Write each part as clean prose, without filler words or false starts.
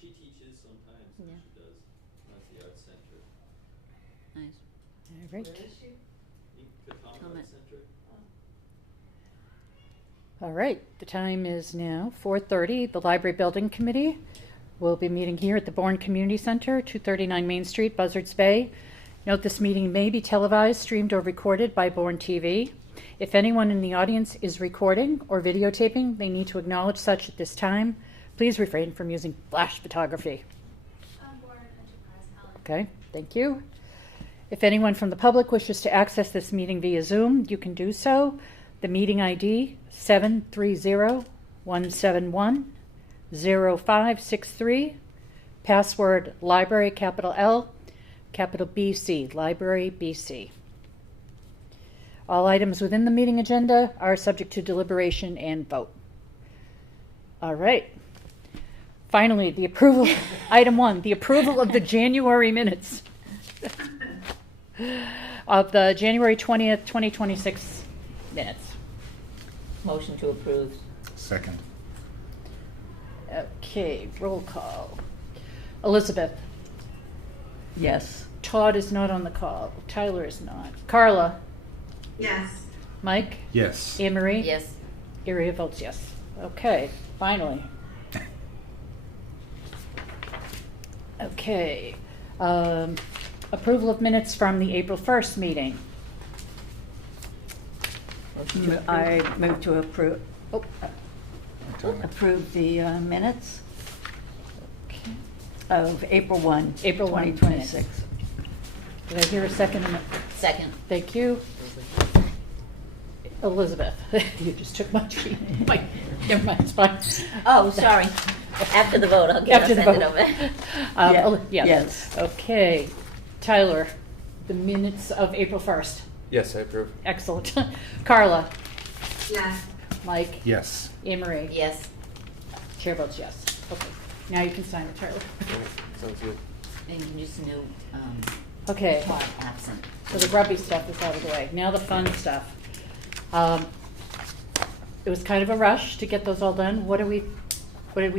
She teaches sometimes, Yeah. she does, at the Arts Center. Nice. All right. Where is she? Katama Comment. Arts Center. All right, the time is now 4:30. The Library Building Committee will be meeting here at the Bourne Community Center, 239 Main Street, Buzzards Bay. Note this meeting may be televised, streamed, or recorded by Bourne TV. If anyone in the audience is recording or videotaping, they need to acknowledge such at this time. Please refrain from using flash photography. Bourne Enterprise Helen. Okay, thank you. If anyone from the public wishes to access this meeting via Zoom, you can do so. The meeting ID 730-171-0563. Password library, capital L, capital BC, library BC. All items within the meeting agenda are subject to deliberation and vote. All right. Finally, the approval, item 1, the approval of the January minutes of the January 20th, 2026 minutes. Motion to approve. Second. Okay, roll call. Elizabeth. Yes. Todd is not on the call. Tyler is not. Carla. Yes. Mike. Yes. Anne Marie. Yes. Iria votes yes. Okay, finally. Okay. Approval of minutes from the April 1st meeting. Motion to approve. I move to approve, Oh, approve the minutes okay. of April 1, April 1, 2026. Did I hear a second? Second. Thank you. Elizabeth, you just took my tree. Never mind, it's fine. Oh, sorry. After the vote, I'll get After the send it vote. over. Yes. Yes. Okay. Tyler, the minutes of April 1st. Yes, I approve. Excellent. Carla, Yes. Mike, Yes. Anne Marie. Yes. Chair votes yes. Okay. Now you can sign it, Tyler. Sounds good. And you just knew, Okay. Todd absent. So the grubby stuff is out of the way. Now the fun stuff. It was kind of a rush to get those all done. What did we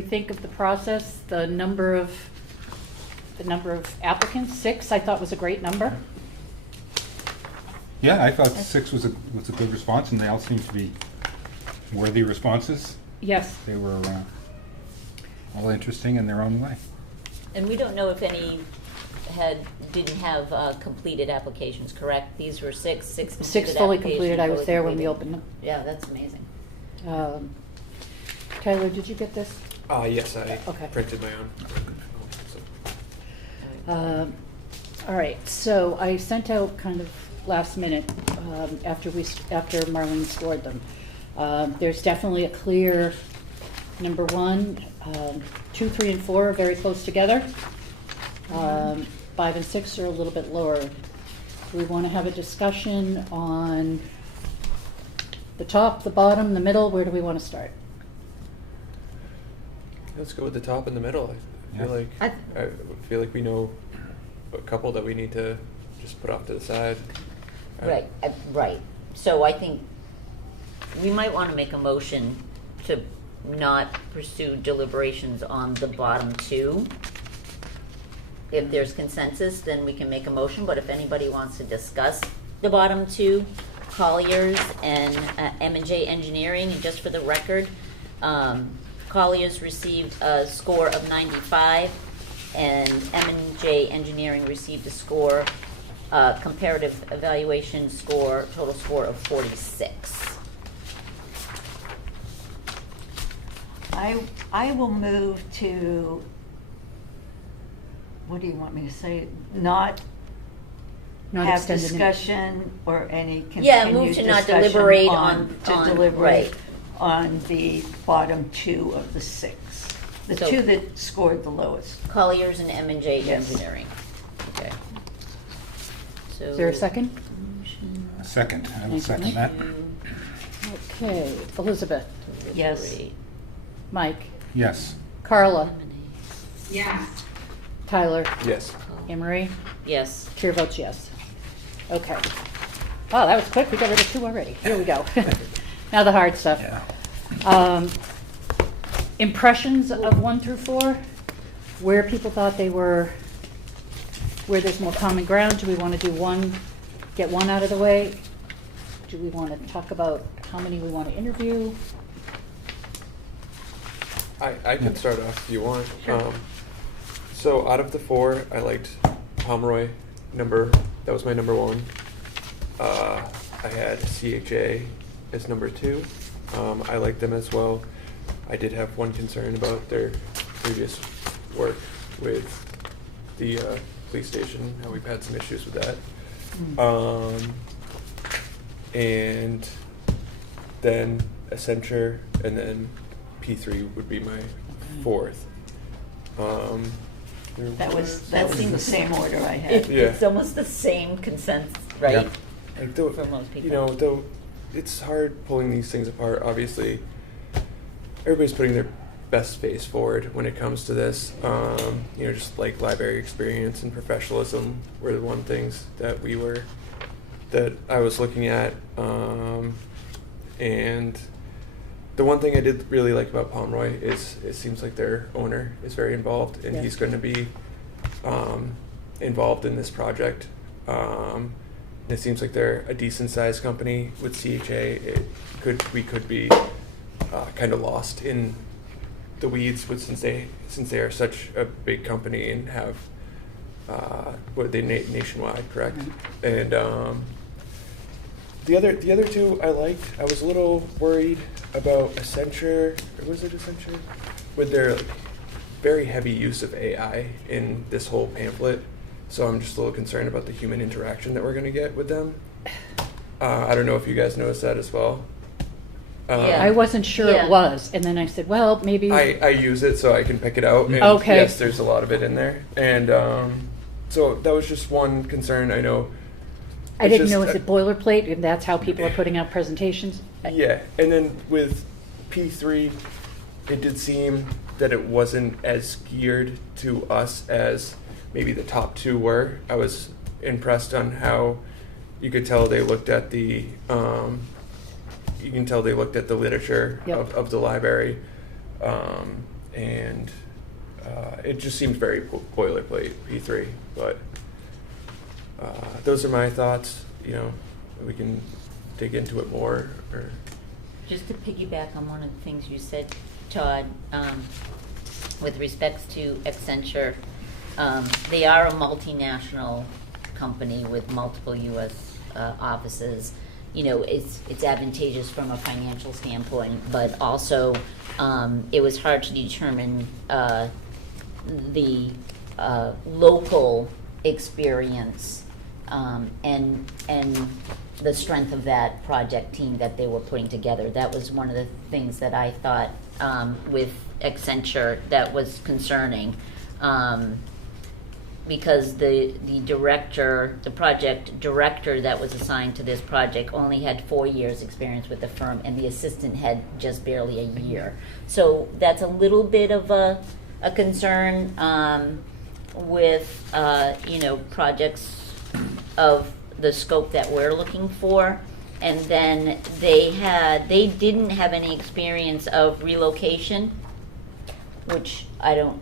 think of the process? The number of applicants, 6, I thought was a great number. Yeah, I thought 6 was a good response, and they all seemed to be worthy responses. Yes. They were all interesting in their own way. And we don't know if any didn't have completed applications, correct? These were six completed 6 fully applications, completed. I was fully there when we completed. opened them. Yeah, that's amazing. Tyler, did you get this? Yes, I Okay. printed my own. So. All right, so I sent out kind of last minute after Marlene scored them. There's definitely a clear number 1. 2, 3, and 4 are very close together. 5 and 6 are a little bit lower. Do we want to have a discussion on the top, the bottom, the middle? Where do we want to start? Let's go with the top and the middle. I feel Yeah. like I- I feel like we know a couple that we need to just put off to the side. Right, right. So I think we might want to make a motion to not pursue deliberations on the bottom 2. If there's consensus, then we can make a motion, but if anybody wants to discuss the bottom 2, Colliers and M&J Engineering, and just for the record, Colliers received a score of 95, and M&J Engineering received a score, comparative evaluation score, total score of 46. I will move to, what do you want me to say? Not have extended discussion or any continued Yeah, move to not discussion deliberate to on- deliberate right. on the bottom 2 of the 6. The So- 2 that scored the lowest. Colliers and M&J Yes. Engineering. Okay. So. Is there a second? A second. I will Thank you, second that. Okay, Elizabeth, Yes. Deliberate. Mike, Yes. Carla, Yes. Tyler, Yes. Anne Marie. Yes. Chair votes yes. Okay. Wow, that was quick. We got rid of 2 already. Here we go. Now the hard stuff. Yeah. Impressions of 1 through 4? where people thought they were, where there's more common ground. Do we want to do one, get one out of the way? Do we want to talk about how many we want to interview? I can start off if you want. Sure. So out of the 4, I liked Pomeroy. That was my number 1. I had CHA as number 2. I liked them as well. I did have one concern about their previous work with the police station, how we've had some issues with that. And then Accenture, and then P3 would be my 4th. That was the same order I had. It's almost the same consensus, right? Like though, For most people. you know, though it's hard pulling these things apart. Obviously, everybody's putting their best face forward when it comes to this. You know, just like library experience and professionalism were the one things that I was looking at. And the one thing I did really like about Pomeroy is it seems like their owner is very involved, and Yeah. he's going to be involved in this project. It seems like they're a decent sized company. With CHA, we could be kind of lost in the weeds since they are such a big company and have nationwide, correct? Mm-hmm. And the other 2 I liked. I was a little worried about Accenture, or was it Accenture? With their very heavy use of AI in this whole pamphlet. So I'm just a little concerned about the human interaction that we're going to get with them. I don't know if you guys noticed that as well. Yeah. I wasn't sure Yeah. it was, and then I said, well, maybe. I use it so I can pick it out. And Okay. yes, there's a lot of it in there. And so that was just one concern. I know. I It's didn't just, know, is it boilerplate, and that's how people are putting out presentations? Yeah, and then with P3, it did seem that it wasn't as geared to us as maybe the top 2 were. I was impressed on how you could tell they looked at the literature Yep. of the library, and it just seemed very boilerplate P3. But those are my thoughts. You know, we can dig into it more. Or Just to piggyback on one of the things you said, Todd, with respects to Accenture, they are a multinational company with multiple U.S. Offices. You know, it's advantageous from a financial standpoint, but also it was hard to determine the local experience and the strength of that project team that they were putting together. That was one of the things that I thought with Accenture that was concerning. Because the project director that was assigned to this project only had 4 years experience with the firm, and the assistant had just barely a year. So that's a little bit of a concern with projects of the scope that we're looking for. And then they didn't have any experience of relocation, which I don't,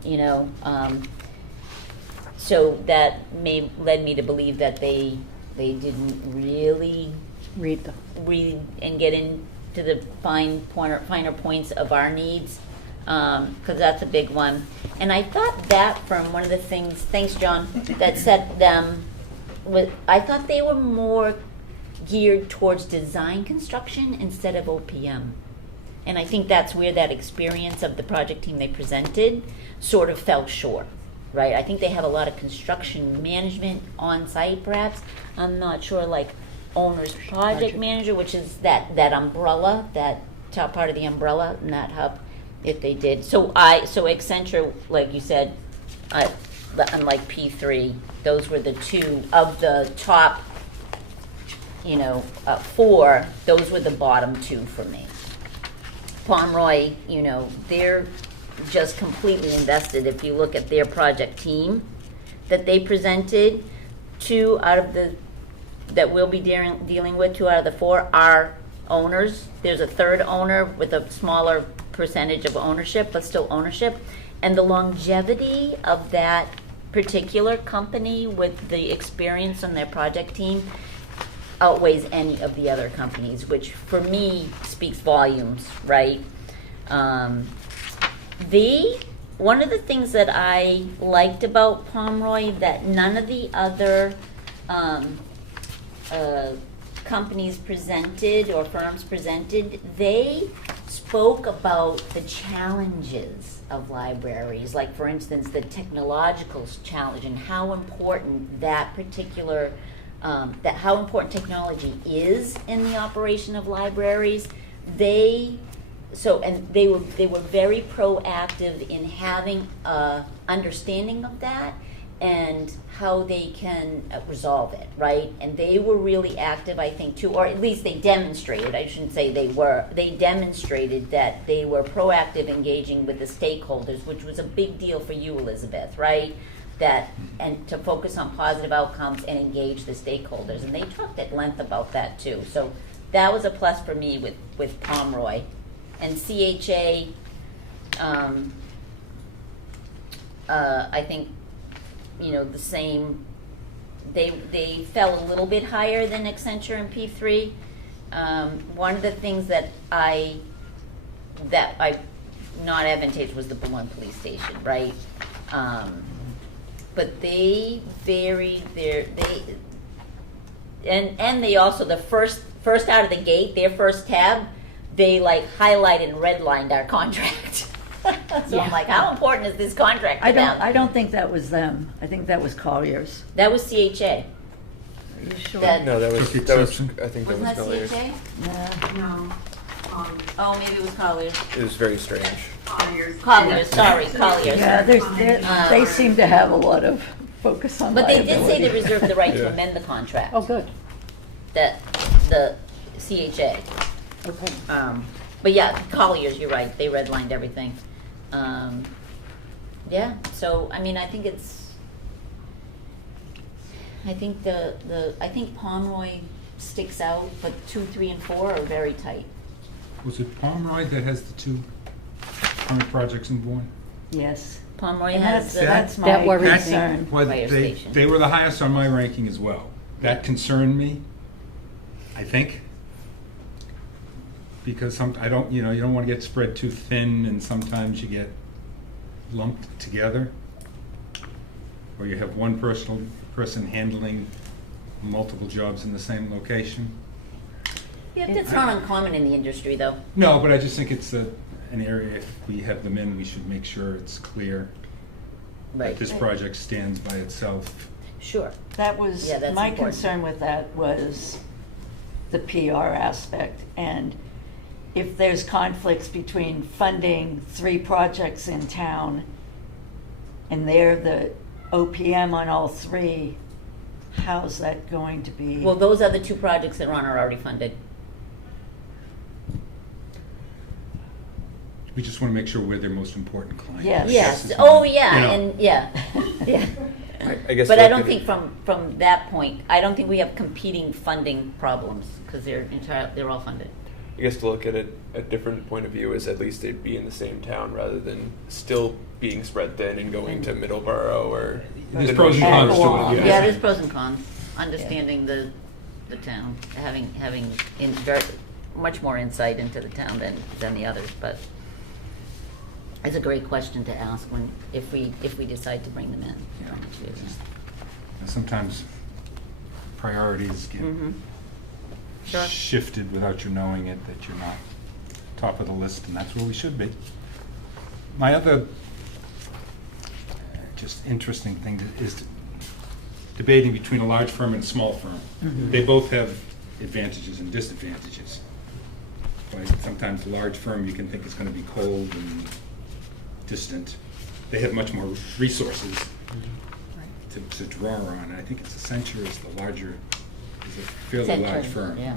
so that led me to believe that they didn't really Read them. read and get into the finer points of our needs, because that's a big one. And I thought that from one of the things, thanks John, that set them with, I thought they were more geared towards design construction instead of OPM. And I think that's where that experience of the project team they presented sort of fell short. Right, I think they have a lot of construction management on site, perhaps. I'm not sure, like owner's project manager, which is that umbrella, that top part of the umbrella, and that hub. If they did, so Accenture, like you said, unlike P3, those were the 2 of the top, 4. Those were the bottom 2 for me. Pomeroy, they're just completely invested. If you look at their project team that they presented, 2 out of the that we'll be dealing with, 2 out of the 4 are owners. There's a third owner with a smaller percentage of ownership, but still ownership. and the longevity of that particular company with the experience on their project team outweighs any of the other companies, which for me speaks volumes, right? One of the things that I liked about Pomeroy that none of the other companies presented or firms presented, they spoke about the challenges of libraries, like for instance the technological challenge and how important that particular how important technology is in the operation of libraries. They were very proactive in having a understanding of that and how they can resolve it, right? And they were really active, I think, too, or at least they demonstrated, I shouldn't say they demonstrated that they were proactive engaging with the stakeholders, which was a big deal for you, Elizabeth, right? And to focus on positive outcomes and engage the stakeholders. And they talked at length about that too. So that was a plus for me with Pomeroy. And CHA, I think, the same, they fell a little bit higher than Accenture and P3. One of the things that not advantageous was the Bourne police station, right? But they varied and they also, the first out of the gate, their first tab, they like highlighted and redlined our contract. So Yeah. I'm like, how important is this contract to them? I don't think that was them. I think that was Collier's. That was CHA. Are you sure? That- No, that Took was, exception. I think that Wasn't was that Colliers. CHA? Yeah. No. Oh, maybe it was Colliers. It was very strange. Colliers. Colliers, sorry, Colliers. Yeah, they seem to have a lot of focus on But they liability. did say they reserved the right to Yeah. amend the contract. Oh, good. That, the CHA. Okay. But yeah, Colliers, you're right, they redlined everything. Yeah, so, I mean, I think I think Pomeroy sticks out, but 2, 3, and 4 are very tight. Was it Pomeroy that has the 2 current projects in Bourne? Yes. Pomeroy And has that's the, my That worries me. concern. Well, Fire they, station. they were the highest on my ranking as well. That concerned me, I think. Because you don't want to get spread too thin, and sometimes you get lumped together. Or you have one person handling multiple jobs in the same location. yeah, that's not uncommon in the industry, though. No, but I just think it's an area, if we have them in, we should make sure it's clear Right. that this project stands by itself. Sure. That was, Yeah, that's my important. concern with that was the PR aspect. And if there's conflicts between funding 3 projects in town and they're the OPM on all 3, how's that going to be? Well, those other 2 projects that Ron are already funded. We just want to make sure we're their most important client. Yes. Yes, This is oh, not- yeah, you know. and, yeah, yeah. I guess. But to I look don't at think it- from that point, I don't think we have competing funding problems, because they're all funded. I guess to look at it, a different point of view is at least they'd be in the same town rather than still being spread thin and going to Middleborough or. There's the pros and North cons Shore. to it, Yeah, there's pros and cons, understanding the town, having much more insight into the town than the others, but it's a great question to ask if we decide to bring them in. Yeah. And sometimes priorities get Mhm. Sure. shifted without you knowing it, that you're not top of the list, and that's where we should be. My other just interesting thing is debating between a large firm and a small firm. They both have advantages and disadvantages. Right? Sometimes a large firm you can think is going to be cold and distant. They have much more resources to draw on. I think it's Accenture is a fairly large firm. Yeah.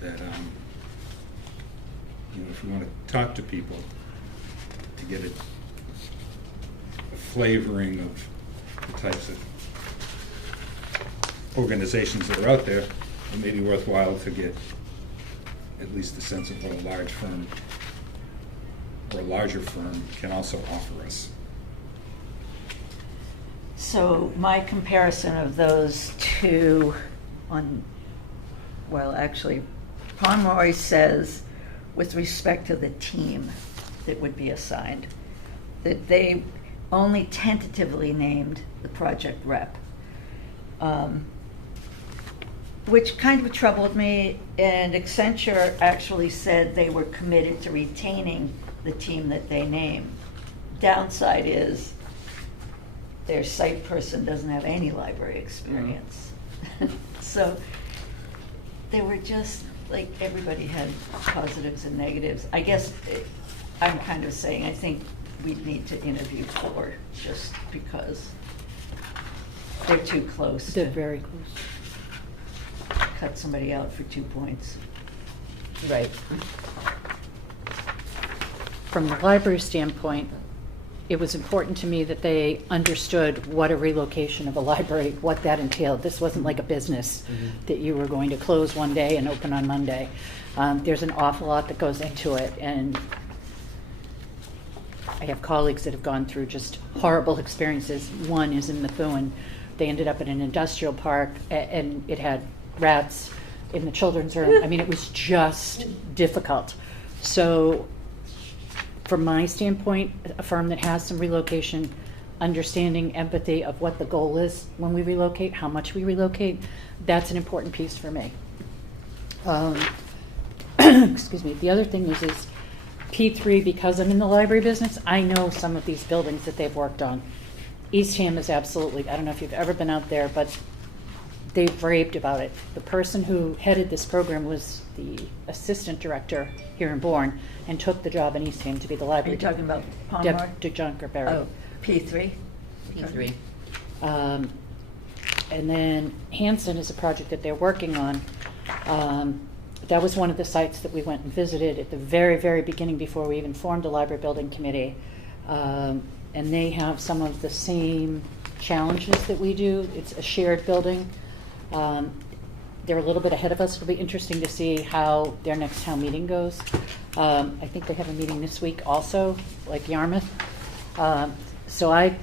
That if you want to talk to people to get a flavoring of the types of organizations that are out there, it may be worthwhile to get at least a sense of what a large firm or a larger firm can also offer us. So my comparison of those two actually, Pomeroy says, with respect to the team that would be assigned, that they only tentatively named the project rep, which kind of troubled me, and Accenture actually said they were committed to retaining the team that they named. Downside is their site person doesn't have any library experience. So they were just, like, everybody had positives and negatives. I guess I'm kind of saying I think we'd need to interview 4 just because they're too close They're to very close. cut somebody out for 2 points. Right. From the library standpoint, it was important to me that they understood what a relocation of a library, what that entailed. This wasn't like a business that you were going to close one day and open on Monday. There's an awful lot that goes into it, and I have colleagues that have gone through just horrible experiences. One is in Methuen. They ended up in an industrial park, and it had rats in the children's room. I mean, it was just difficult. So from my standpoint, a firm that has some relocation, understanding, empathy of what the goal is when we relocate, how much we relocate, that's an important piece for me. Excuse me. The other thing is P3, because I'm in the library business, I know some of these buildings that they've worked on. Eastham is absolutely, I don't know if you've ever been out there, but they've raved about it. The person who headed this program was the assistant director here in Bourne and took the job in Eastham to be the Are library. you talking about Pomeroy? Deb DeJunkerberry. Oh, P3? P3. And then Hanson is a project that they're working on. That was one of the sites that we went and visited at the very, very beginning before we even formed a library building committee. And they have some of the same challenges that we do. It's a shared building. They're a little bit ahead of us. It'll be interesting to see how their next town meeting goes. I think they have a meeting this week also, like Yarmouth. So I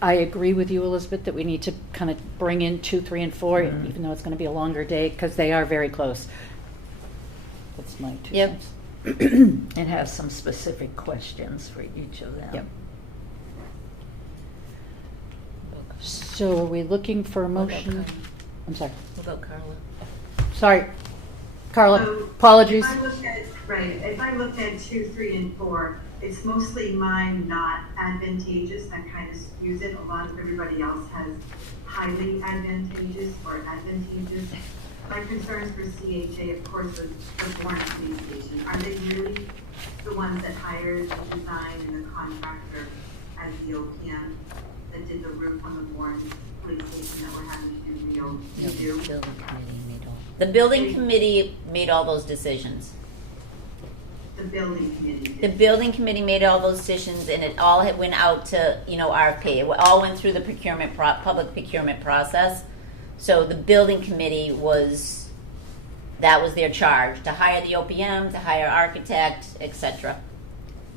agree with you, Elizabeth, that we need to kind of bring in 2, 3, and 4, even though it's going to be a longer day, because they are very close. That's my 2 Yep. cents. And have some specific questions for each of them. Yep. So are we looking for a motion? I'm sorry. What about Carla? Sorry. Carla, So, apologies. If I look at 2, 3, and 4, it's mostly mine not advantageous that kind of skews it. A lot of everybody else has highly advantageous or advantageous. My concerns for CHA, of course, was the Bourne police station. Are they really the ones that hired the design and the contractor as the OPM that did the roof on the Bourne police station that we're having to No, the redo? building committee made all. The building committee made all those decisions. The building committee The did. building committee made all those decisions, and it all had went out to, RFP. It all went through the public procurement process. So the building committee that was their charge, to hire the OPM, to hire architect, etc.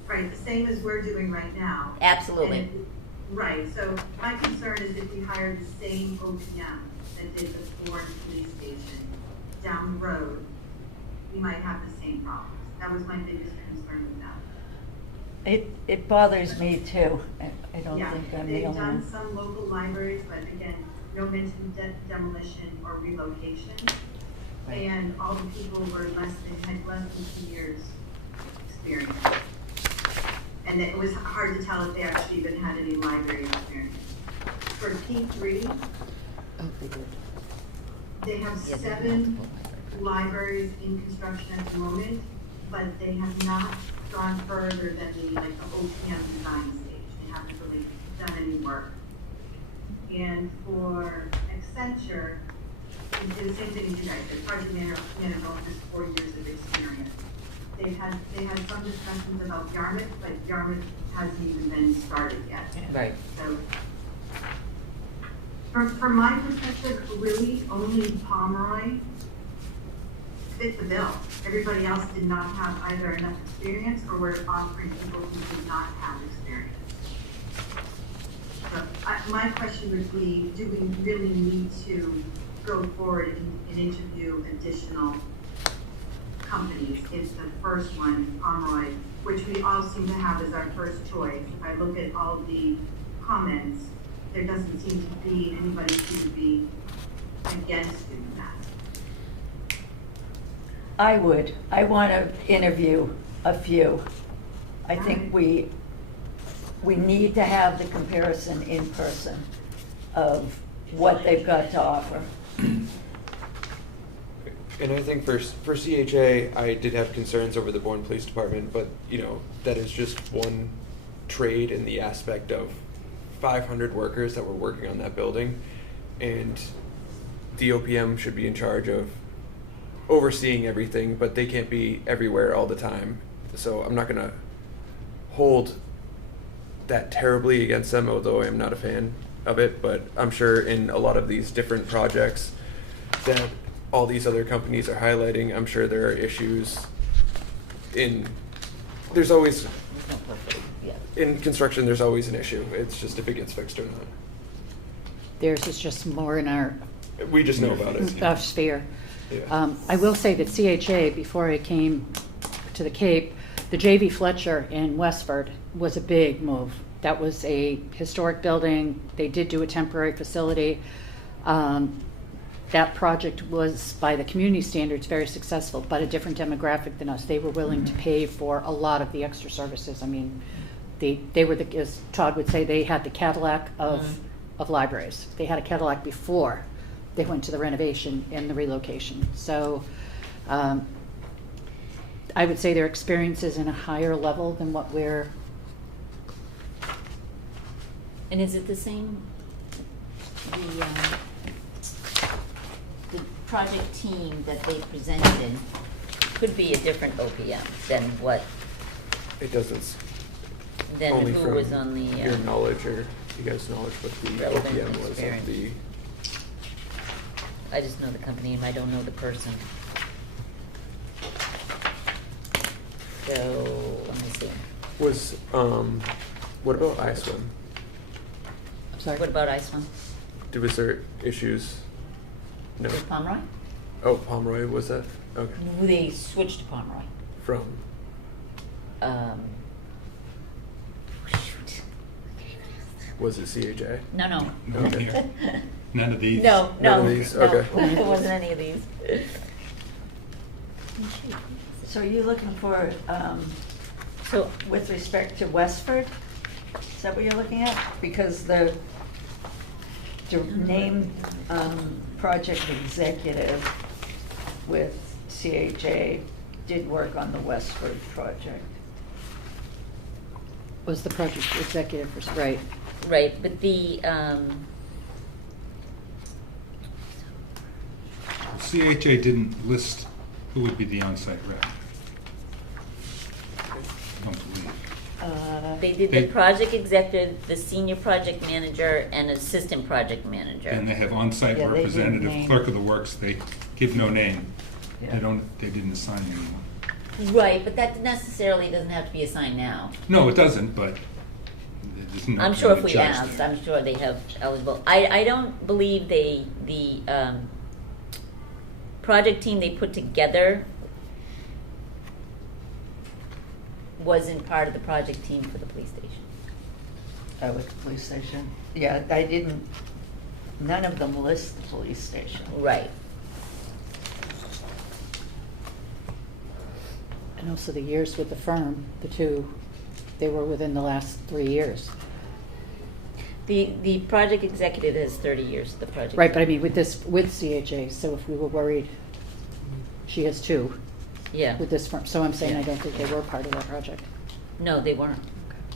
Right, the same as we're doing right now. Absolutely. And right, so my concern is if we hire the same OPM that did the Bourne police station down the road, we might have the same problems. That was my biggest concern with that. It bothers me too. I don't Yeah, think I'm the they've only done one. some local libraries, but again, no mention demolition or relocation. Right. And all the people had less than 2 years experience. And it was hard to tell if they actually even had any library experience. For P3, they have Yeah, they have 7 multiple libraries. libraries in construction at the moment, but they have not gone further than the OPM design stage. They haven't really done any work. And for Accenture, they did the same thing as you guys did, project manager with just 4 years of experience. They had some discussions about Yarmouth, but Yarmouth hasn't even been started yet. Right. So, from my perspective, really only Pomeroy fit the bill. Everybody else did not have either enough experience or were offering people who did not have experience. So my question would be, do we really need to go forward and interview additional companies? Is the first one Pomeroy, which we all seem to have as our first choice. If I look at all the comments, there doesn't seem to be anybody who would be against doing that. I would. I want to interview a few. I think we need to have the comparison in person of what they've got to offer. And I think for CHA, I did have concerns over the Bourne Police Department, but that is just one trade in the aspect of 500 workers that were working on that building, and the OPM should be in charge of overseeing everything, but they can't be everywhere all the time. So I'm not gonna hold that terribly against them, although I'm not a fan of it, but I'm sure in a lot of these different projects that all these other companies are highlighting, I'm sure there are issues there's always, in construction, there's always an issue. It's just if it gets fixed or not. Theirs is just more in our We just know about it. sphere. Yeah. I will say that CHA, before I came to the Cape, the J.V. Fletcher in Westford was a big move. That was a historic building. They did do a temporary facility. That project was, by the community standards, very successful, but a different demographic than us. They were willing to pay for a lot of the extra services. I mean, they were, as Todd would say, they had the Cadillac of libraries. They had a Cadillac before they went to the renovation and the relocation. So I would say their experience is in a higher level than what we're. And is it the same, the project team that they presented could be a different OPM than what, It doesn't. than Only who from was on the, your knowledge or you guys' knowledge what the relevant OPM was of experience. the. I just know the company and I don't know the person. So, let me see. Was what about iSwim? I'm sorry. What about Iceland? Was there issues? No. With Pomeroy? Oh, Pomeroy was that? Okay. They switched to Pomeroy. From. Shoot. Was it CHA? No. No, Okay. here. None of these. No. None of these? No, Okay. it wasn't any of these. So are you looking for, So, with respect to Westford? Is that what you're looking at? Because the name project executive with CHA did work on the Westford project. Was the project executive, right? right, but the, CHA didn't list who would be the on-site rep. I don't believe. they did the They- project executive, the senior project manager, and assistant project manager. And they have on-site Yeah, they didn't representative, name. clerk of the works, they give no name. Yeah. They didn't assign anyone. Right, but that necessarily doesn't have to be assigned now. No, it doesn't, but there's no. I'm sure if we judge asked, there. I'm sure they have eligible. I don't believe the project team they put together wasn't part of the project team for the police station. Oh, with the police station? Yeah, I didn't, none of them list the police station. Right. And also the years with the firm, the two, they were within the last 3 years. The project executive has 30 years, the project. Right, but I mean, with CHA, so if we were worried, she has 2 Yeah. with this firm. So I'm saying I Yeah. don't think they were part of that project. No, they weren't.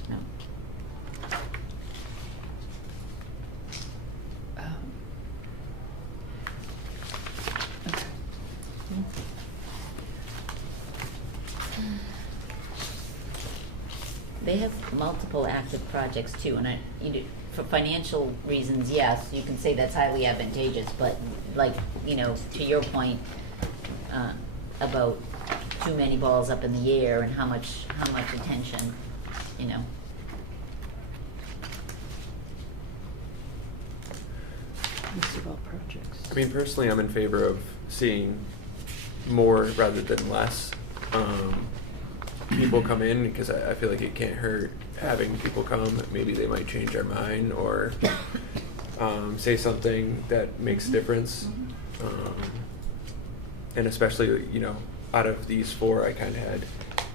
No. Okay. They have multiple active projects too, and for financial reasons, yes, you can say that's highly advantageous, but like, to your point, about too many balls up in the air and how much attention, you know. List of all projects. I mean, personally, I'm in favor of seeing more rather than less people come in, because I feel like it can't hurt having people come. Maybe they might change their mind or say something that makes a difference. And especially, you know, out of these four, I kind of had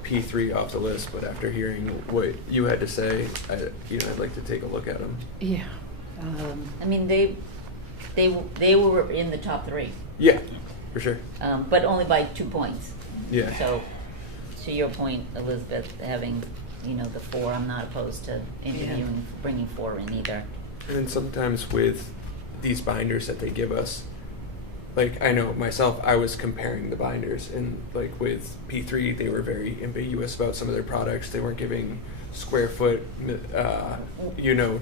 P3 off the list, but after hearing what you had to say, I'd like to take a look at them. Yeah. I mean, they were in the top three, Yeah, for sure. but only by 2 points. Yeah. So, to your point, Elizabeth, having, you know, the four, I'm not opposed to interviewing, bringing four in either. And then sometimes with these binders that they give us, like, I know myself, I was comparing the binders, and like with P3, they were very ambiguous about some of their products. They weren't giving square foot,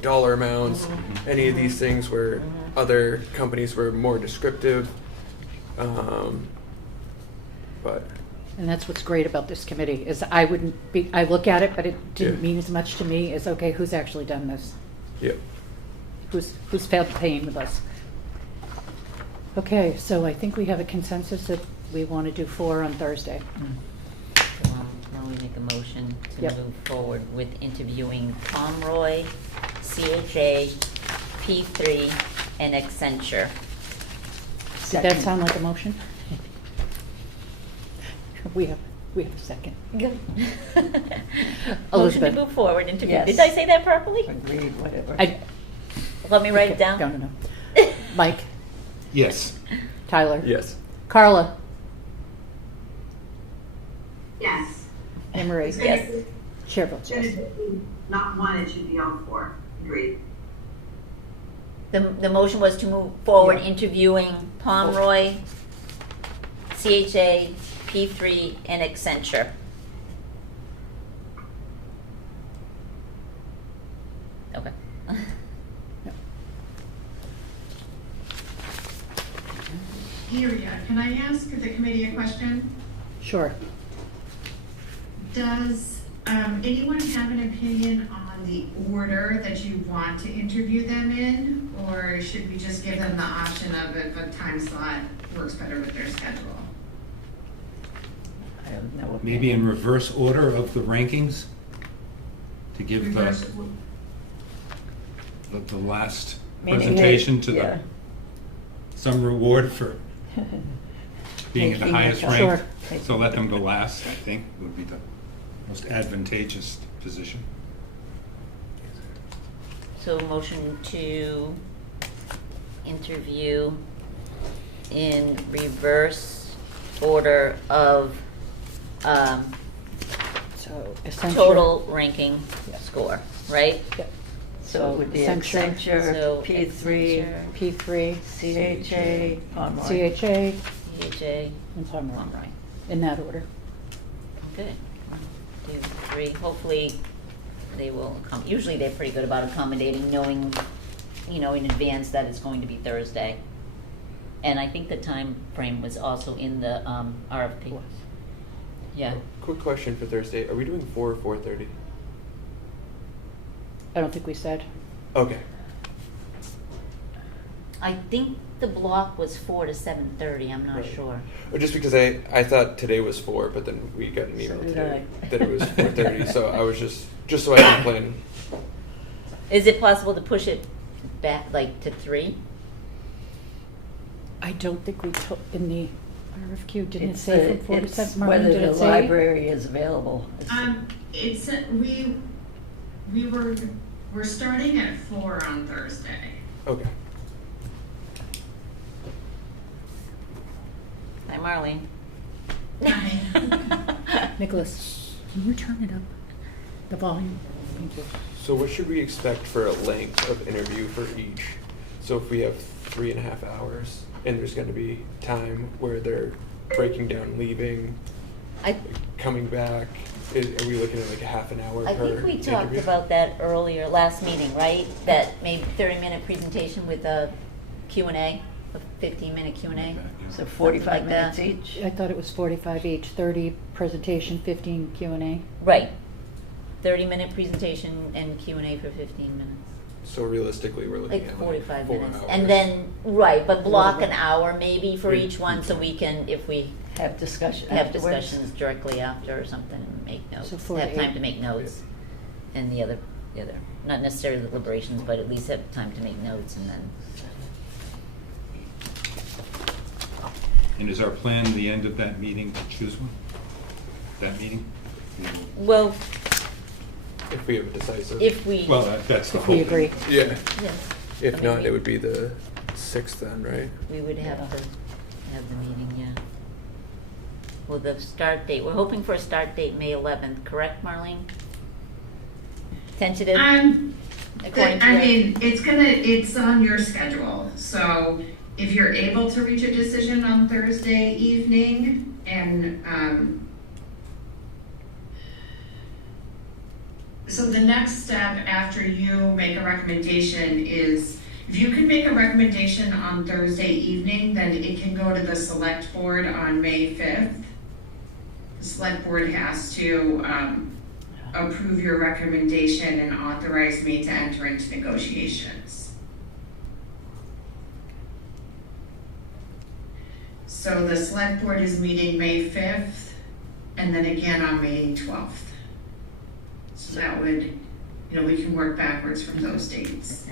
dollar amounts, any of these things, where other companies were more descriptive. But And that's what's great about this committee, is I look at it, but it didn't Yeah. mean as much to me as, okay, who's actually done this? yeah, Who's felt the pain with us? Okay, so I think we have a consensus that we want to do 4 on Thursday. So now we make a motion to Yep. move forward with interviewing Pomeroy, CHA, P3, and Accenture. Did that sound like a motion? We have a second. Good. Motion Elizabeth. to move forward, interview. Yes. Did I say that properly? Agreed, whatever. Let me write it Okay, down. No. Mike, Yes. Tyler. yes. Carla, Yes. Anne Marie. It's Yes. gonna- Chair votes It's yes. gonna be not one, it should be all four. Agreed. The motion was to move forward Yeah. interviewing Pomeroy, CHA, P3, and Accenture. Okay. Iria, can I ask the committee a question? Sure. Does anyone have an opinion on the order that you want to interview them in? Or should we just give them the option of if a time slot works better with their schedule? I have no opinion. Maybe in reverse order of the rankings, to give Reverse- the last Meaning they- presentation to yeah. some reward for being at the Making it highest up. rank. Sure. So let them go last, I think, would be the most advantageous position. So motion to interview in reverse order of So Accenture. total ranking Yeah. score, right? Yep. So it would be Accenture. Accenture, So P3, Accenture, P3, CHA, Pomeroy. CHA, CHA, and Pomeroy. Pomeroy. In that order. Good. 1, 2, 3. Hopefully, they will come. Usually, they're pretty good about accommodating, knowing, in advance that it's going to be Thursday. And I think the time frame was also in the RFP. Was. Yeah. Quick question for Thursday. Are we doing 4 or 4:30? I don't think we said. Okay. I think the block was 4 to 7:30. I'm not Right. sure. Just because I thought today was 4, but then we got an email did today I. that it was 4:30. So I was just so I can plan. Is it possible to push it back, like, to 3? I don't think we took in the RFQ, didn't it It's say the- from 4 to it's 7? Marlene, whether did the it say? library is available. It's, we're starting at 4 on Thursday. Okay. Hi, Marlene. Hi. Nicholas, can you turn it up? The volume? Thank you. So what should we expect for a length of interview for each? So if we have 3.5 hours, and there's going to be time where they're breaking down, leaving, coming back, are we looking at like a half an hour I per think we talked interview? about that earlier, last meeting, right? That maybe 30-minute presentation with a Q&A? A 15-minute Q&A? So 45 Something like minutes that. each? I thought it was 45 each, 30 presentation, 15 Q&A. Right. 30-minute presentation and Q&A for 15 minutes. So realistically, we're looking Like at 45 4 minutes. hours. And then, right, but block an hour maybe for each one so we can, if we Have discussion have afterwards? discussions directly after or something, and make notes. So 4 Have to time 8. to make notes. And the other, not necessarily the deliberations, but at least have time to make notes and then. And is our plan the end of that meeting to choose one? That meeting? Well, If we have a decisive. if we. Well, that's the If whole we thing. agree. Yeah. Yeah. If I mean, not, we- it would be the 6th then, right? We would have to have the meeting, yeah. Well, the start date, we're hoping for a start date May 11th, correct, Marlene? Tentative? According to I the- mean, it's on your schedule, so if you're able to reach a decision on Thursday evening and, so the next step after you make a recommendation is, if you can make a recommendation on Thursday evening, then it can go to the select board on May 5th. The select board has to, approve your recommendation and authorize me to enter into negotiations. So the select board is meeting May 5th and then again on May 12th. So that would, we can work backwards from those dates.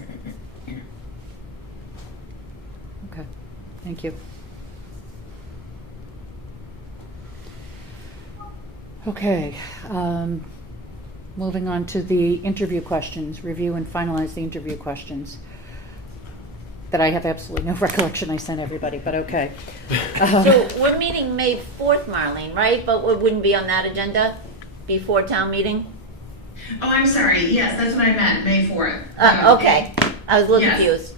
Okay, thank you. Okay, moving on to the interview questions, review and finalize the interview questions. That I have absolutely no recollection I sent everybody, but okay. So we're meeting May 4th, Marlene, right? But we wouldn't be on that agenda before town meeting? Oh, I'm sorry, yes, that's what I meant, May 4th. Okay, I was a little Yes. confused.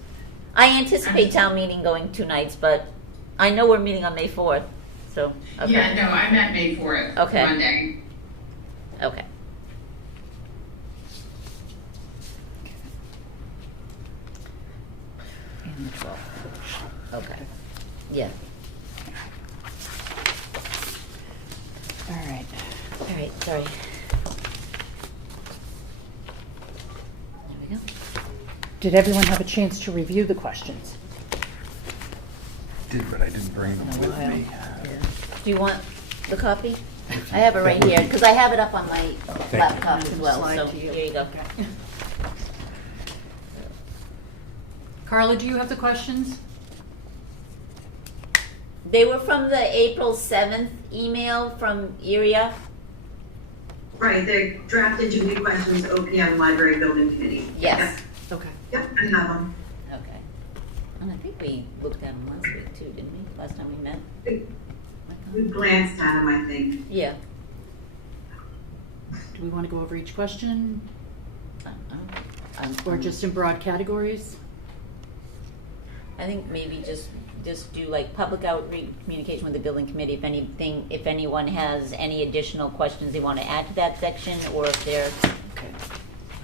I anticipate town meeting going 2 nights, but I know we're meeting on May 4th, so, okay. Yeah, no, I meant May 4th, Okay. Monday. Okay. And the 12th. Okay. Yeah. All right. All right, sorry. There we go. Did everyone have a chance to review the questions? Did, but I didn't bring them with me. Do you want the copy? I have it right here, because I have it up on my laptop as well, Slide so to you. here you go. Okay. Carla, do you have the questions? They were from the April 7th email from Iria. Right, the draft interview questions, OPM Library Building Committee. Yes. Okay. Yep, I have them. Okay. And I think we looked at them last week too, didn't we? Last time we met? We glanced at them, I think. Yeah. Do we want to go over each question or I'm- just in broad categories? I think maybe just do like public outreach communication with the building committee, if anyone has any additional questions they want to add to that section, or if they're, Okay.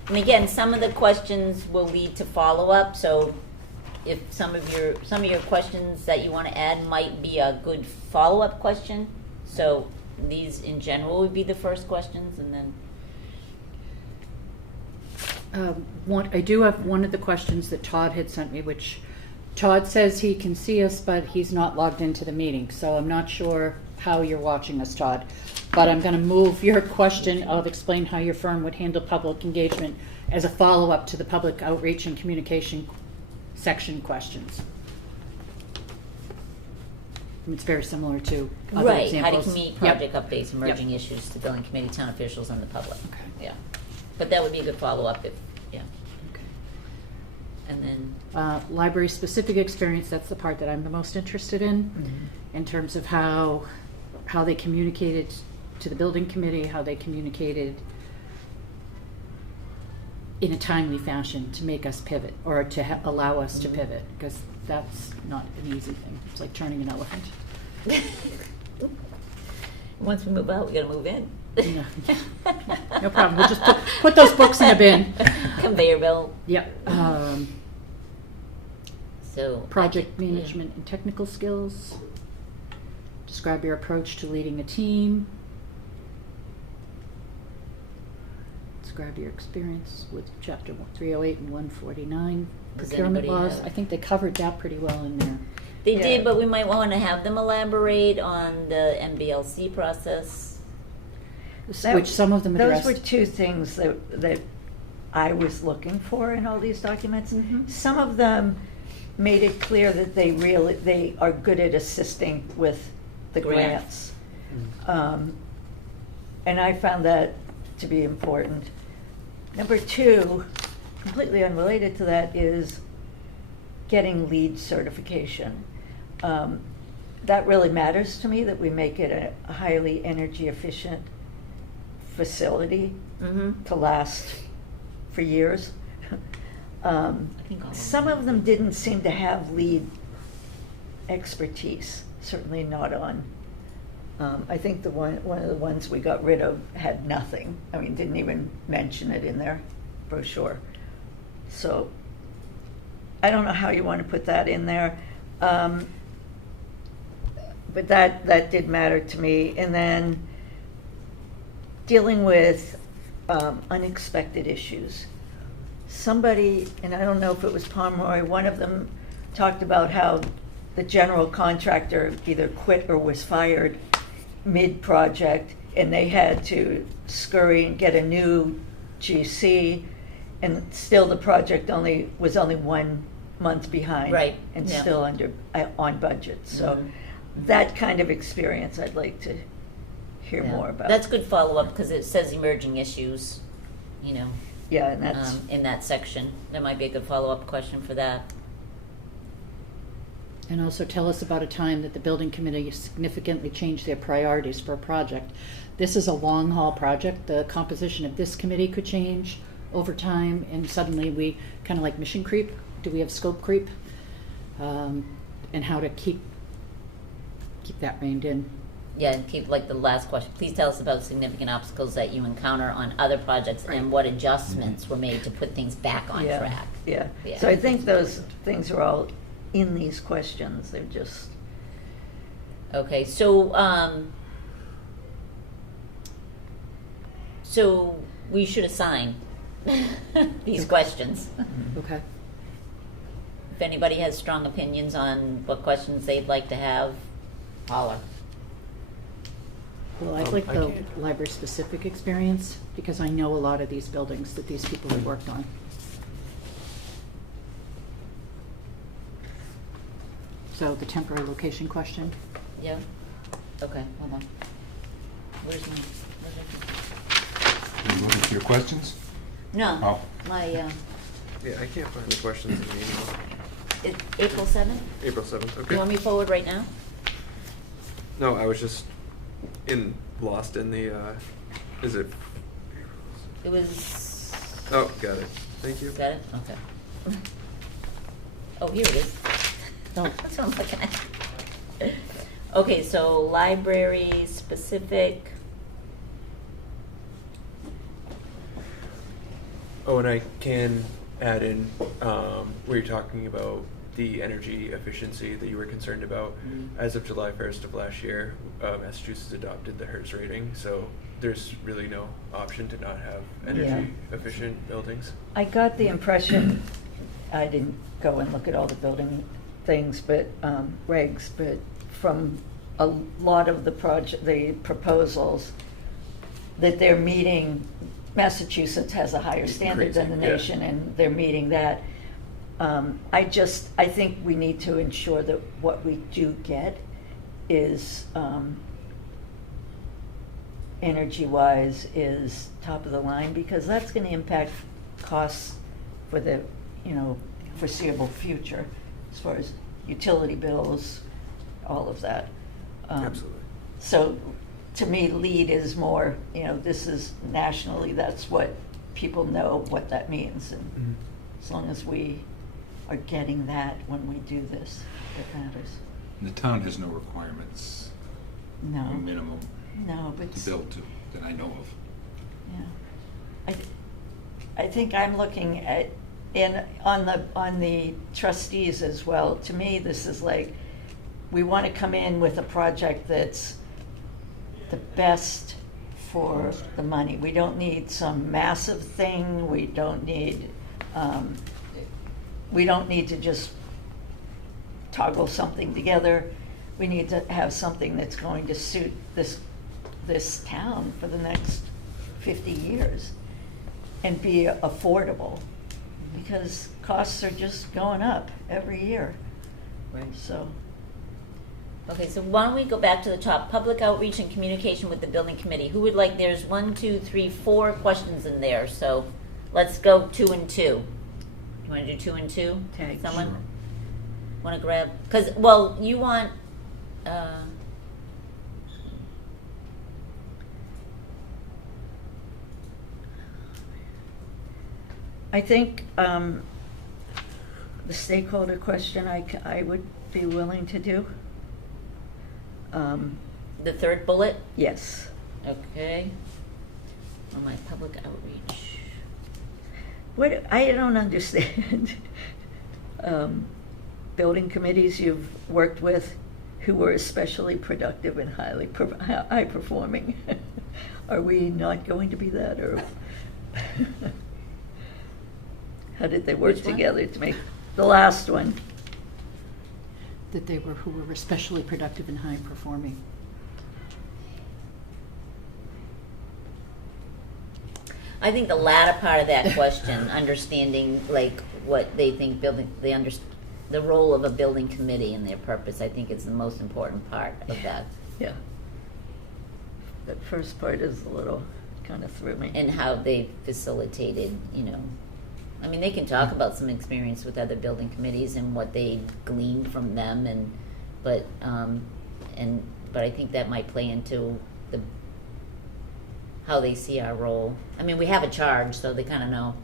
and again, some of the questions will lead to follow-up, so if some of your questions that you want to add might be a good follow-up question, so these in general would be the first questions, and then, I do have one of the questions that Todd had sent me, which Todd says he can see us, but he's not logged into the meeting, so I'm not sure how you're watching us, Todd. But I'm going to move your question of explain how your firm would handle public engagement as a follow-up to the public outreach and communication section questions. It's very similar to other right, how to examples. communicate Yep. project updates, emerging issues to building committee, town officials, and the public. Okay. Yeah, but that would be a good follow-up if, yeah, Okay. and then, Library-specific experience, that's the part that I'm the most interested in terms of how they communicated to the building committee, how they communicated in a timely fashion to make us pivot, or to allow us to pivot, because that's not an easy thing. It's like turning an elephant. once we move out, we gotta move in. No, no problem. We'll just put those books in a bin. Conveyor belt. Yep. So. Project yeah. management and technical skills. Describe your approach to leading a team. Describe your experience with chapter 308 and 149 Does procurement anybody laws. have- I think they covered that pretty well in there. They Yeah. did, but we might want to have them elaborate on the MBLC process. Which some of them addressed. Those were two things that I was looking for in all these documents. Mhm. Some of them made it clear that they are good at assisting with the Grants. grants. And I found that to be important. Number two, completely unrelated to that, is getting LEED certification. That really matters to me, that we make it a highly energy efficient facility Mm-hmm. to last for years. I think all of Some them. of them didn't seem to have LEED expertise, certainly not on. I think one of the ones we got rid of had nothing. I mean, didn't even mention it in their brochure. So I don't know how you want to put that in there. But that did matter to me. And then dealing with unexpected issues. Somebody, and I don't know if it was Pomeroy, one of them talked about how the general contractor either quit or was fired mid-project, and they had to scurry and get a new GC, and still the project was only 1 month behind. Right, And yeah. still on budget. So Mhm. that kind of experience I'd like to hear Yeah. more about. That's good follow-up, because it says emerging issues, you know, Yeah, and that's, in that section. That might be a good follow-up question for that. And also tell us about a time that the building committee significantly changed their priorities for a project. This is a long haul project. The composition of this committee could change over time, and suddenly we kind of like mission creep. Do we have scope creep? And how to keep that reined in. Yeah, and keep, like, the last question. Please tell us about significant obstacles that you encounter on other projects and what adjustments were made to put things back on yeah, track. yeah. Yeah. So I think those things are all in these questions. They're just, Okay, so we should assign these questions. Okay. If anybody has strong opinions on what questions they'd like to have, holler. Well, I'd like I the can't- library-specific experience, because I know a lot of these buildings that these people have worked on. So the temporary location question, Yeah? Okay, hold on. Where's my, You looking for your questions? no, Oh. my, Yeah, I can't find the questions in the email. April 7th? April 7th, okay. You want me to forward right now? No, I was just lost in the, is it? It was, Oh, got it. Thank you. got it? Okay. Oh, here it is. Oh. That's what I'm looking at. Okay, so library specific. Oh, and I can add in, where you're talking about the energy efficiency that you were concerned about. As of July 1st of last year, Massachusetts adopted the Hertz rating, so there's really no option to not have energy efficient buildings. I got the impression, I didn't go and look at all the building things, but, regs, but from a lot of the proposals, that they're meeting, Massachusetts has a higher standard than the Increasing, nation, yeah. and they're meeting that. I think we need to ensure that what we do get is, energy-wise, is top of the line, because that's gonna impact costs for the, foreseeable future, as far as utility bills, all of that. Absolutely. So, to me, LEED is more, this is nationally, that's what people know what that means, and Mhm. as long as we are getting that when we do this, it matters. The town has no requirements, No, minimum, no, but. to build to, that I know of. Yeah. I think I'm looking at And on the trustees as well, to me, this is like, we want to come in with a project that's the best for the money. We don't need some massive thing, we don't need to just toggle something together. We need to have something that's going to suit this town for the next 50 years and be affordable, because costs are just going up every year. Right. So, Okay, so why don't we go back to the top, public outreach and communication with the building committee. Who would like, there's 1, 2, 3, 4 questions in there, so let's go 2 and 2. You wanna do 2 and 2? Okay. Someone? Sure. Wanna grab, cause, well, you want, I think the stakeholder question I would be willing to do. the third bullet? Yes. Okay. On my public outreach. What, I don't understand, building committees you've worked with who were especially productive and high performing. Are we not going to be that, or how did they work Which one? together to make the last one? That who were especially productive and high performing. I think the latter part of that question, understanding like what they think the role of a building committee and their purpose, I think is the most important part of that. Yeah. That first part is a little, kind of threw me. And how they facilitated, I mean, they can talk about some experience with other building committees and what they gleaned from them, but I think that might play into how they see our role. I mean, we have a charge, so they kind of know.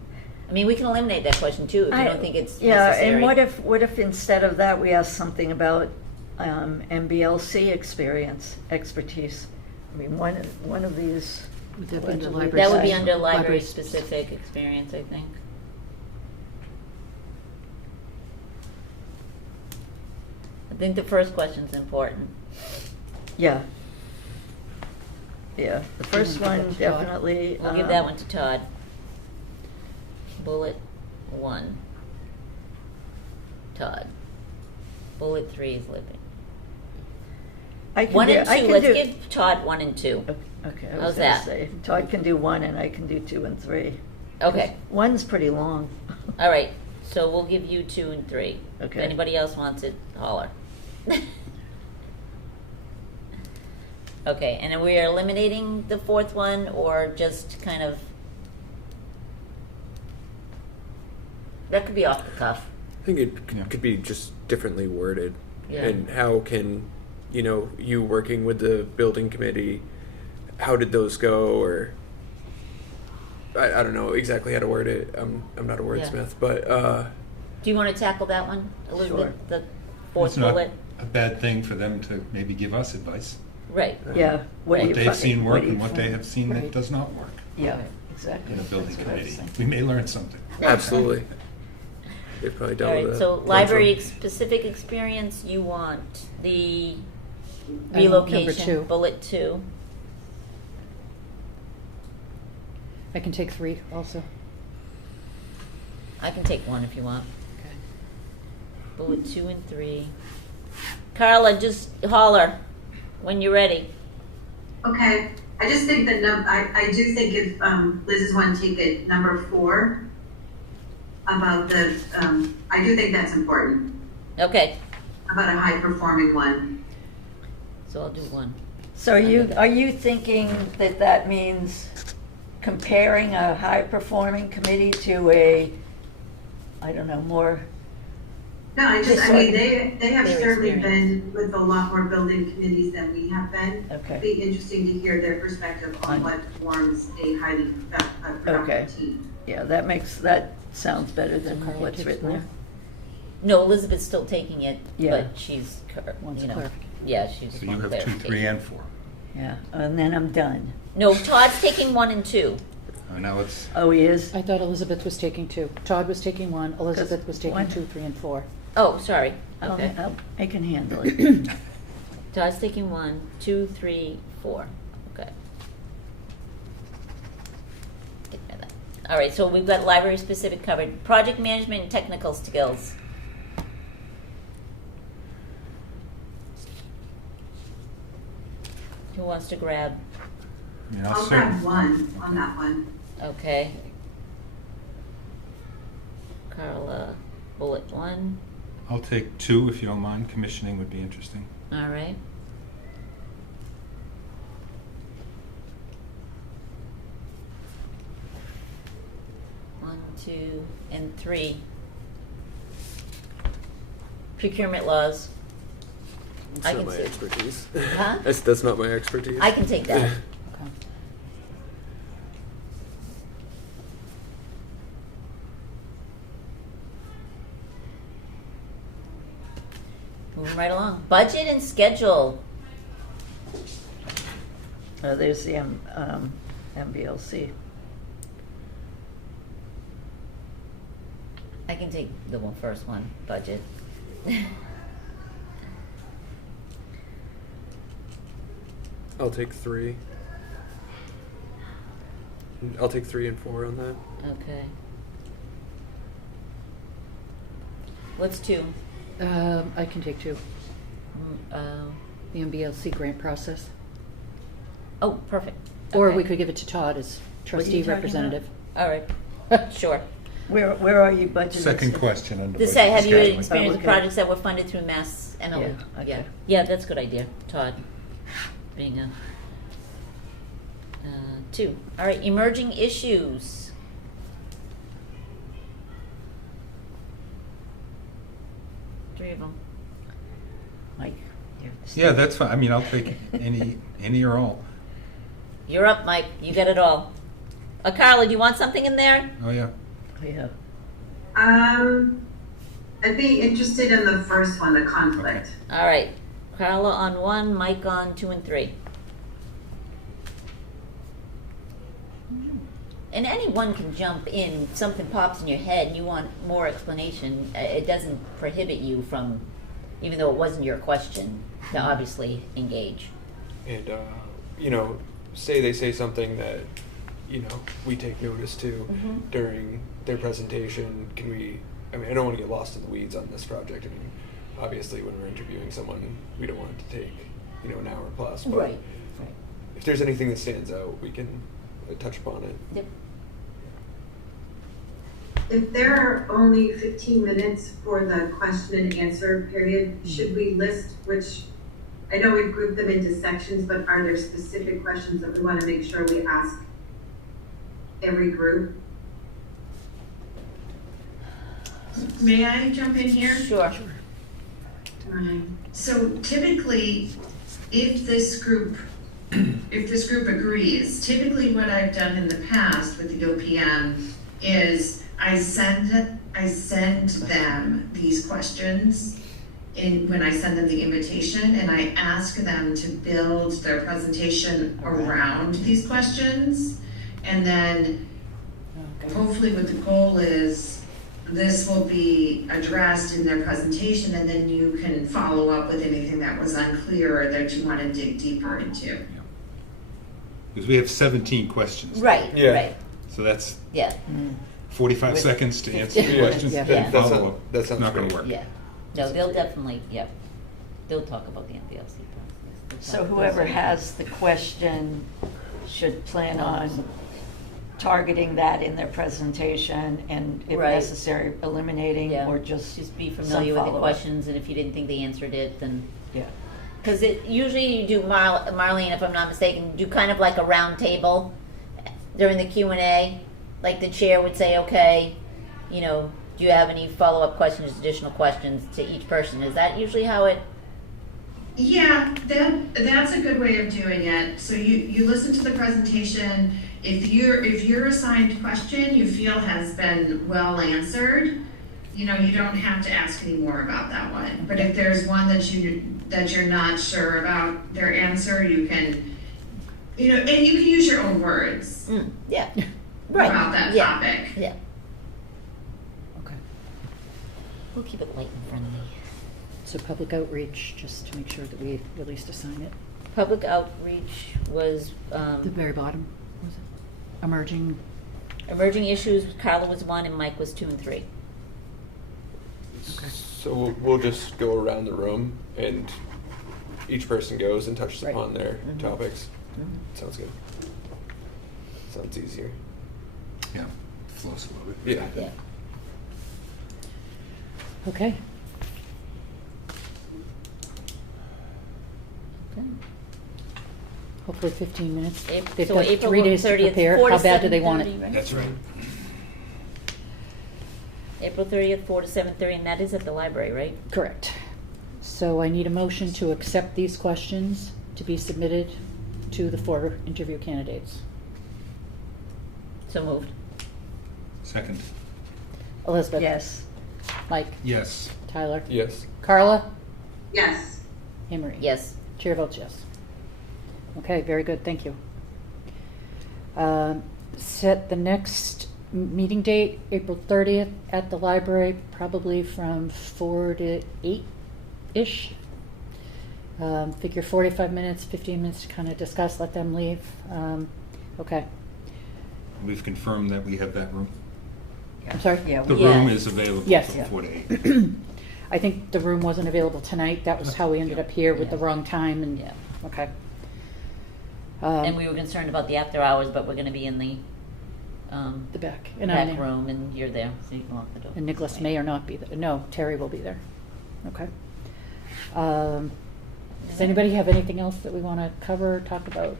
I mean, we can eliminate that question too if you don't think it's necessary. And what if instead of that we ask something about MBLC expertise? I mean, one of these. Would that be under That library? That would be session? under library Library specific experience, I think. I think the first question's important. Yeah. Yeah, the first wanna one give that to Todd? definitely. We'll give that one to Todd. Bullet 1. Todd. Bullet 3 is Libby. I can 1 do- and I 2, can let's do- give Todd 1 and 2. Okay, I How's was gonna that? say, Todd can do 1 and I can do 2 and 3. Okay, 1's pretty long. all right, so we'll give you 2 and 3. If Okay. anybody else wants it, holler. Okay, and then we are eliminating the 4th one, or just kind of, that could be off the cuff. I think it Yeah. could be just differently worded. Yeah. And how can, you working with the building committee, how did those go? Or I don't know exactly how to word it. I'm not a wordsmith, but Do you want to tackle that one, Elizabeth? Sure. The 4th It's not bullet? a bad thing for them to maybe give us advice. Right. Yeah. Right. What do they've you seen work and do what you they find? have seen that Right. does not work Yeah, Right. exactly. in a building That's what I was committee. thinking. We may learn something. absolutely. They've probably All dealt right, with that. so bunch library of- specific experience, you want the Number relocation, 2. bullet 2. I can take 3 also. I can take 1 if you want. Okay. Bullet 2 and 3. Carla, just holler when you're ready. Okay, I just think that I do think if Liz is one, take it number 4 about I do think that's important, Okay, about a high performing one. so I'll do 1. So are you thinking that means comparing a high-performing committee to a, I don't know, more, No, I mean, they have Their certainly experience. been with a lot more building committees than we have been. Okay. It'd be interesting to hear their perspective on what forms a highly productive team. yeah, that sounds better than Carla what's takes written 4. there. No, Elizabeth's still taking it, Yeah. but she's, Wants you know, clarification. yeah, she's So you want have 2, 3, clarification. and 4. Yeah, and then I'm done. No, Todd's taking 1 and 2. Now it's, Oh, he is? I thought Elizabeth was taking 2. Todd was taking 1, Elizabeth was taking one- 2, 3, and 4. Oh, sorry, okay. I can handle it. Todd's taking 1, 2, 3, 4, okay. Get rid of that. All right, so we've got library-specific covered. Project management and technical skills. Who wants to grab? I mean, I'll grab 1 on that one. Okay. Carla, bullet 1. I'll take 2 if you don't mind. Commissioning would be interesting. All right. One, 2, and 3. Procurement laws. It's I not can my see. expertise. Huh? That's not my expertise. I can take that. Okay. Moving right along. Budget and schedule. There's the MBLC. I can take the first one, budget. I'll take 3. I'll take 3 and 4 on that. Okay. What's 2? I can take 2. The MBLC grant process. Oh, perfect. Or Okay. we could give it to Todd as trustee talking representative. All right, sure. Where are you budgeted? Second question under This budget have you scheduling. experienced okay. projects that were funded through Mass NLE? Yeah, okay. Yeah, that's a good idea, Todd, being a, 2. All right, emerging issues. Three of them. Mike, you have the Yeah, that's fine. I mean, I'll take any or all. You're up, Mike, you got it all. Carla, do you want something in there? Oh, yeah. Yeah. I'd be interested in the first one, the conflict. All right, Carla on 1, Mike on 2 and 3. And anyone can jump in, something pops in your head and you want more explanation, it doesn't prohibit you from, even though it wasn't your question, to obviously engage. And, say they say something that, we take notice to during their presentation. Can we, I don't want to get lost in the weeds on this project. Obviously when we're interviewing someone, we don't want it to take, an hour plus. But Right. if there's anything that stands out, we can touch upon it. Yep. If there are only 15 minutes for the question and answer period, should we list which, I know we've grouped them into sections, but are there specific questions that we want to make sure we ask every group? May I jump in here? Sure. Right. So typically, if this group agrees, typically what I've done in the past with the OPM is I send them these questions when I send them the invitation, and I ask them to build their presentation around these questions. And then hopefully what the goal is, this will be addressed in their presentation, and then you can follow up with anything that was unclear or that you want to dig deeper into. Because we have 17 questions. Right, Yeah. right, So that's yeah, 45 With- seconds to answer the Yeah. questions. Yeah. and That follow up. that sounds Not going great. to work. yeah. No, they'll definitely, they'll talk about the MPLC process. So whoever has the question should plan on targeting that in their presentation and if Right. necessary, eliminating Yeah. or just Just be some familiar with the follow-up. questions, and if you didn't think they answered it, then. Yeah. Because usually you do, Marlene, if I'm not mistaken, do kind of like a round table during the Q&A. Like the chair would say, okay, do you have any follow-up questions, additional questions to each person? Is that usually how it? Yeah, that's a good way of doing it. So you listen to the presentation. If your assigned question you feel has been well answered, you don't have to ask any more about that one. But if there's one that you're not sure about their answer, you can, and you can use your own words. Yeah. Right, about that yeah, topic. Yeah, Okay. we'll keep it light and friendly. So public outreach, just to make sure that we at least assign it. Public outreach was, The very bottom, was it? Emerging, emerging issues, Carla was 1 and Mike was 2 and 3. So we'll just go around the room and each person goes and touches Right. upon their Mhm. topics. Mhm. Sounds good. Sounds easier. Yeah, flows a little bit. Yeah. Yeah. okay. Okay. Hopefully 15 minutes. Ap- They've so got April 3 days to 30th, prepare. 4 to How bad do they want 7:30, it? right? That's right. April 30th, 4 to 7:30, and that is at the library, right? Correct. So I need a motion to accept these questions to be submitted to the 4 interview candidates. So moved. Second, Elizabeth? Yes. Mike? yes. Tyler? Yes. Carla? Yes. Anne Marie? Yes. Chair votes yes. Okay, very good, thank you. Set the next meeting date, April 30th, at the library, probably from 4 to 8-ish. Figure 45 minutes, 15 minutes to kind of discuss, let them leave. Okay, We've confirmed that we have that room. I'm sorry? Yeah. The we- room Yes. is available Yes. from 4 to 8. I think the room wasn't available tonight, that was how we ended up here with the Yeah. wrong time and, Yeah. okay. And we were concerned about the after hours, but we're gonna be in the, The back. And I'm back there. room, and you're there, so you can lock the door. And Nicholas Right. may or not be there. No, Terry will be there. Okay. Does anybody have anything else that we want to cover, talk about,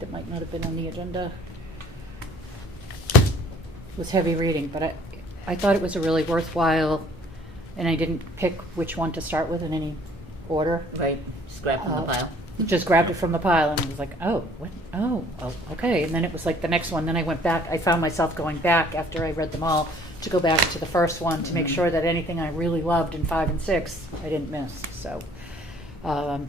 that might not have been on the agenda? It was heavy reading, but I thought it was a really worthwhile, and I didn't pick which one to start with in any order. Right, just grab from the pile. Just grabbed it from the pile and was like, oh, what? Oh, okay. And then it was like the next one. Then I went back. I found myself going back after I read them all to go back to the first one to make sure that anything I really loved in 5 and 6 I didn't miss. So, all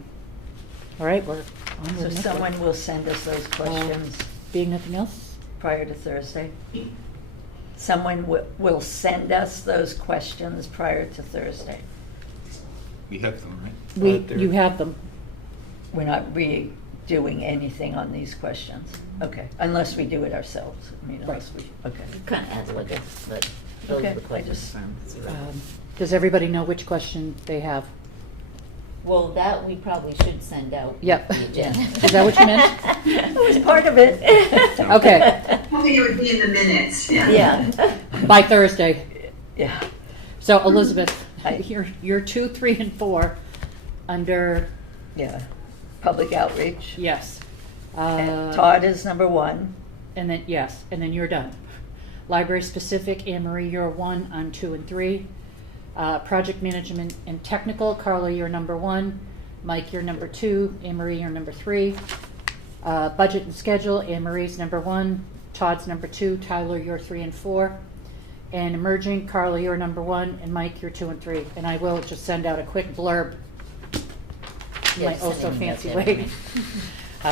right, we're on to So the next someone one. will send us those questions Being nothing else, prior to Thursday? Someone will send us those questions prior to Thursday. We have them, right? They're- you have them. We're not redoing anything on these questions? Okay, unless we do it ourselves. I mean, unless we, okay. Kind of adds like a, but those Okay, are the I questions just- from zero. Does everybody know which question they have? Well, that we probably should send out. with Yep. the agenda. Is that what you meant? That was part of it. Okay. I think it would be in the minutes, yeah. Yeah. By Thursday. Yeah. So Elizabeth, you're 2, 3, and 4 under, Yeah. Public outreach. yes. And Todd is number 1. And then, yes, and then you're done. Library specific, Anne Marie, you're 1 on 2 and 3. Project management and technical, Carla, you're number 1. Mike, you're number 2. Anne Marie, you're number 3. Budget and schedule, Anne Marie's number 1. Todd's number 2. Tyler, you're 3 and 4. And emerging, Carla, you're number 1. And Mike, you're 2 and 3. And I will just send out a quick blurb in Yeah, my just oh send so an email to fancy way, everybody.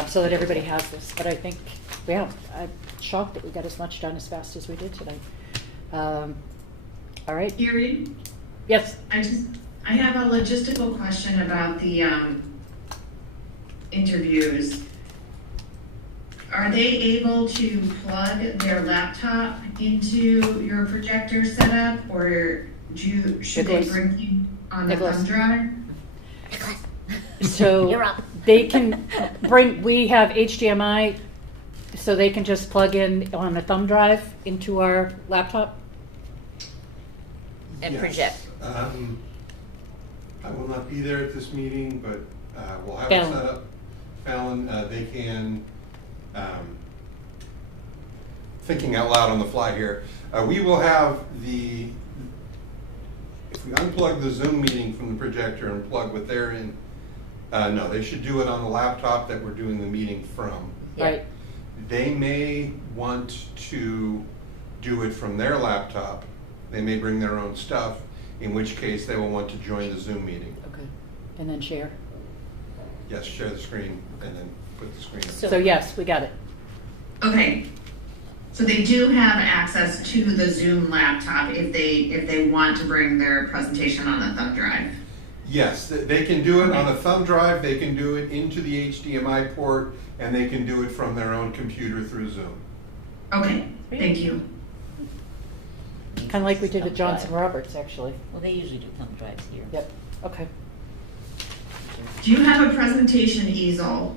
so that everybody has this. But I think, yeah, I'm shocked that we got as much done as fast as we did tonight. All right, Erie, yes, I have a logistical question about the, interviews. Are they able to plug their laptop into your projector setup, or should they Nicholas. bring you on the Nicholas. thumb drive? so You're up. they can we have HDMI, so they can just plug in on a thumb drive into our laptop? And Yes. project. I will not be there at this meeting, but we'll have it Fallon. set up. Fallon, they can, thinking out loud on the fly here, we will have if we unplug the Zoom meeting from the projector and plug what they're in, no, they should do it on the laptop that we're doing the meeting from. Yeah. Right, They may want to do it from their laptop. They may bring their own stuff, in which case they will want to join the Zoom meeting. okay, and then share. Yes, share the screen and then put the screen up. So- So yes, we got it. Okay, So they do have access to the Zoom laptop if they want to bring their presentation on a thumb drive. Yes, they can do it on a thumb drive, they can do it into the HDMI port, and they can do it from their own computer through Zoom. Okay, thank you. Kind of like we did at Johnson Roberts, actually. Well, they usually do thumb drives here. Yep, okay. Do you have a presentation easel?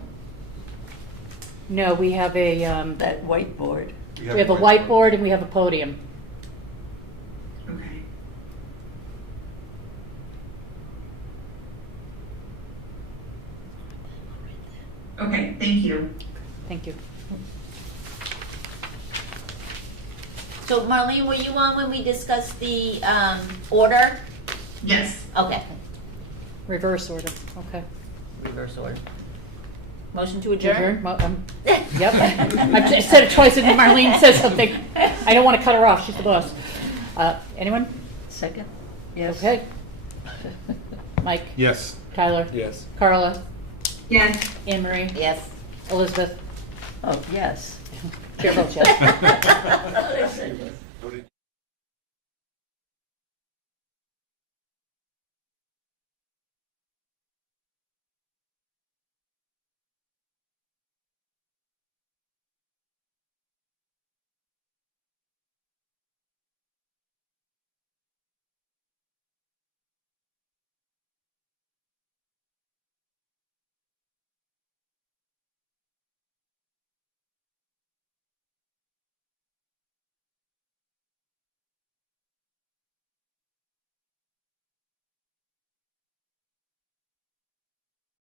No, we have a, That whiteboard. we have a whiteboard and we have a podium. Okay. Okay, thank you. Thank you. So Marlene, were you on when we discussed the, order? Yes. Okay, Reverse order, okay. reverse order. Motion to adjourn? Yep. I've just said it twice and then Marlene says something. I don't want to cut her off, she's the boss. Anyone? Second? Yes. Okay. Mike? Yes. Tyler? Yes. Carla? Yes. Anne Marie? Yes. Elizabeth? Oh, yes. Chair votes yes. I thought I said yes.